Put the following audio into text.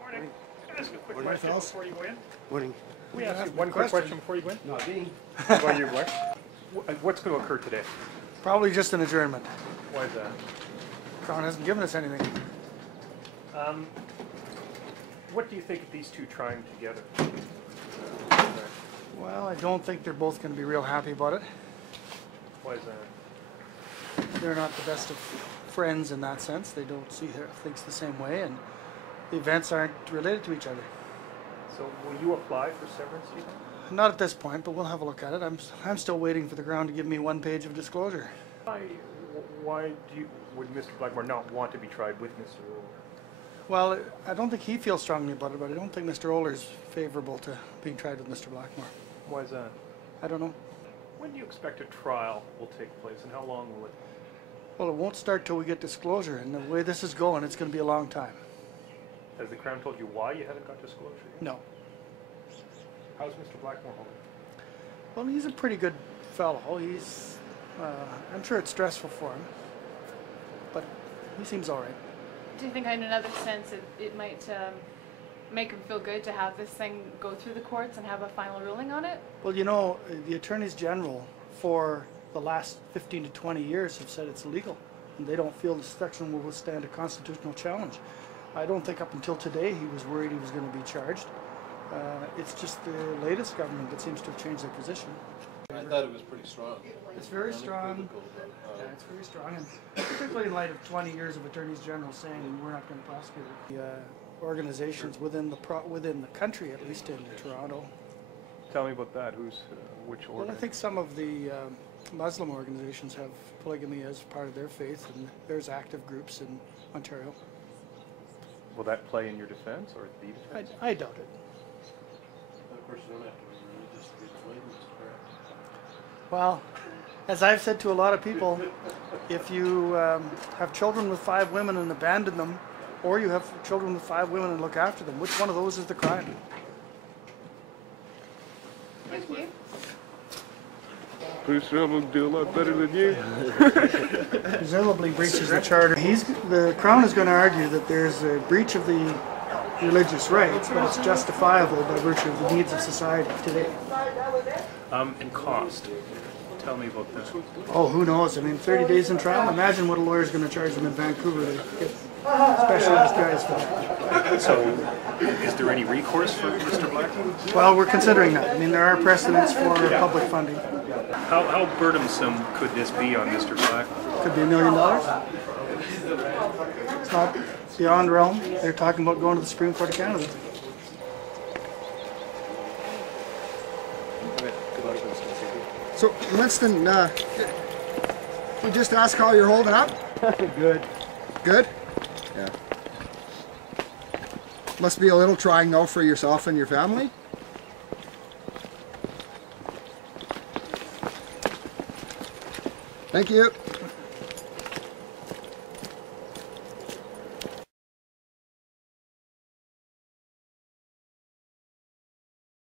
Morning. Can I ask a quick Morning, question fellas. before you go in? Morning. Can we ask you one quick question before you go in? Not me. While you're going? What's going to occur today? Probably just an adjournment. Why is that? Crown hasn't given us anything. What do you think of these two trying together? Well, I don't think they're both going to be real happy about it. Why is that? They're not the best of friends in that sense. They don't see things the same way, and the events aren't related to each other. So will you apply for severance, do you think? Not at this point, but we'll have a look at it. I'm still waiting for the Crown to give me 1 page of disclosure. Why would Mr. Blackmore not want to be tried with Mr. Oler? Well, I don't think he feels strongly about it, but I don't think Mr. Oler's favorable to being tried with Mr. Blackmore. Why is that? I don't know. When do you expect a trial will take place, and how long will it? Well, it won't start till we get disclosure, and the way this is going, it's going to be a long time. Has the Crown told you why you haven't got disclosure yet? No. How's Mr. Blackmore holding? Well, he's a pretty good fellow. He's, I'm sure it's stressful for him, but he seems all right. Do you think in another sense it might make him feel good to have this thing go through the courts and have a final ruling on it? Well, you know, the attorneys general for the last 15 to 20 years have said it's illegal, and they don't feel the section will withstand a constitutional challenge. I don't think up until today he was worried he was going to be charged. It's just the latest government that seems to have changed their position. I thought it was pretty strong. It's very strong. Yeah, it's very strong, and particularly in light of 20 years of attorneys general saying we're not going to prosecute it. The organizations within the country, at least in Toronto. Tell me about that. Which order? Well, I think some of the Muslim organizations have polygamy as part of their faith, and there's active groups in Ontario. Will that play in your defense or the defense? I doubt it. Of course, you don't have to be religious to be blameless, correct? Well, as I've said to a lot of people, if you have children with 5 women and abandon them, or you have children with 5 women and look after them, which one of those is the crime? Thank you. Pretty sure I'm going to do a lot better than you. Presumably breaches the charter. The Crown is going to argue that there's a breach of the religious rights, but it's justifiable by virtue of the needs of society today. And cost. Tell me about that. Oh, who knows? I mean, 30 days in trial. Imagine what a lawyer's going to charge them in Vancouver to get specialized guys for that. So, is there any recourse for Mr. Blackmore? Well, we're considering that. I mean, there are precedents for public funding. How burdensome could this be on Mr. Blackmore? Could be $1 million. It's not beyond realm. They're talking about going to the Supreme Court of Canada. So, Winston, we just ask how you're holding up? Good. Good? Yeah. Must be a little trying though for yourself and your family. Thank you.